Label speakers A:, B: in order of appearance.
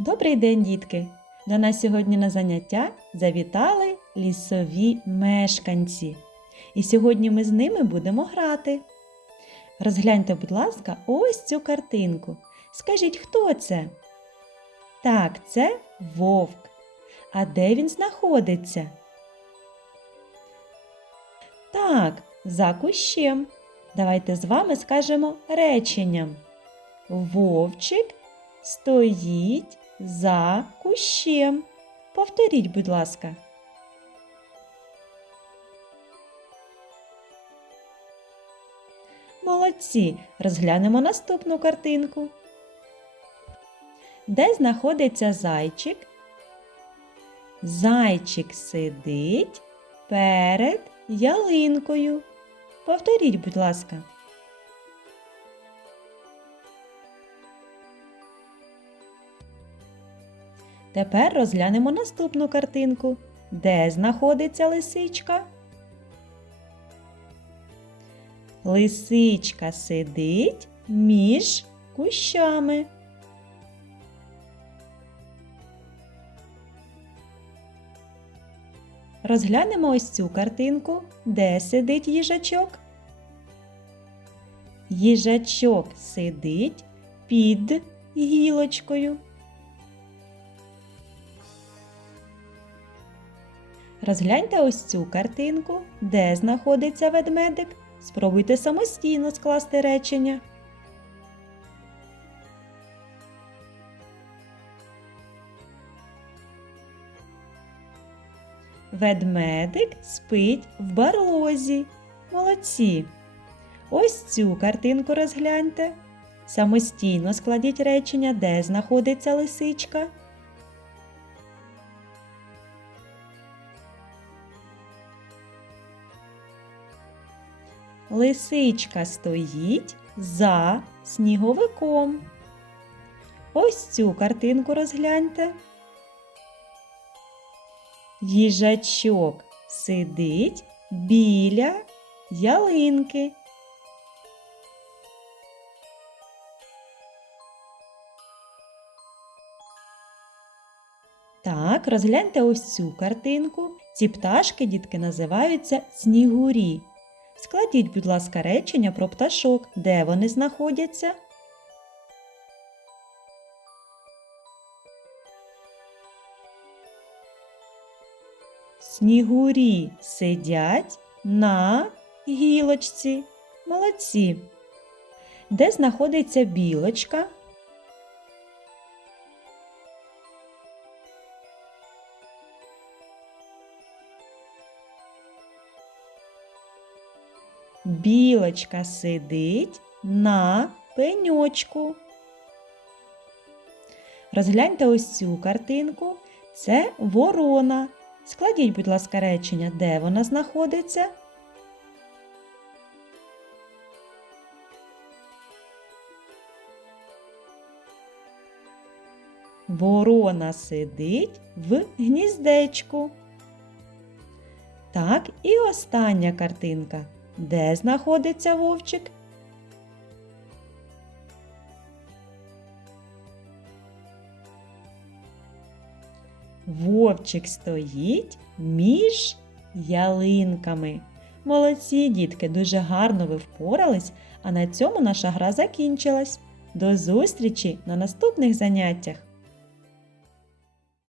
A: Добрий день, дітки! До нас сьогодні на заняття завітали лісові мешканці. І сьогодні ми з ними будемо грати. Розгляньте, будь ласка, ось цю картинку. Скажіть, хто це? Так, це вовк. А де він знаходиться? Так, за кущем. Давайте з вами скажемо реченням. Вовчик стоїть за кущем. Повторіть, будь ласка. Молодці. Розглянемо наступну картинку. Де знаходиться зайчик? Зайчик сидить перед ялинкою. Повторіть, будь ласка. Тепер розглянемо наступну картинку. Де знаходиться лисичка? Лисичка сидить між кущами. Розглянемо ось цю картинку, де сидить їжачок. Їжачок сидить під гілочкою. Розгляньте ось цю картинку, де знаходиться ведмедик. Спробуйте самостійно скласти речення. Ведмедик спить в барлозі. Молодці. Ось цю картинку розгляньте. Самостійно складіть речення, де знаходиться лисичка. Лисичка стоїть за сніговиком. Ось цю картинку розгляньте. Їжачок сидить біля ялинки. Так, розгляньте ось цю картинку. Ці пташки, дітки, називаються снігурі. Складіть, будь ласка, речення про пташок, де вони знаходяться. Снігурі сидять на гілочці. Молодці. Де знаходиться білочка? Білочка сидить на пеньочку. Розгляньте ось цю картинку. Це ворона. Складіть, будь ласка, речення, де вона знаходиться. Ворона сидить в гніздечку. Так, і остання картинка. Де знаходиться вовчик? Вовчик стоїть між ялинками. Молодці, дітки, дуже гарно ви впорались, а на цьому наша гра закінчилась. До зустрічі на наступних заняттях!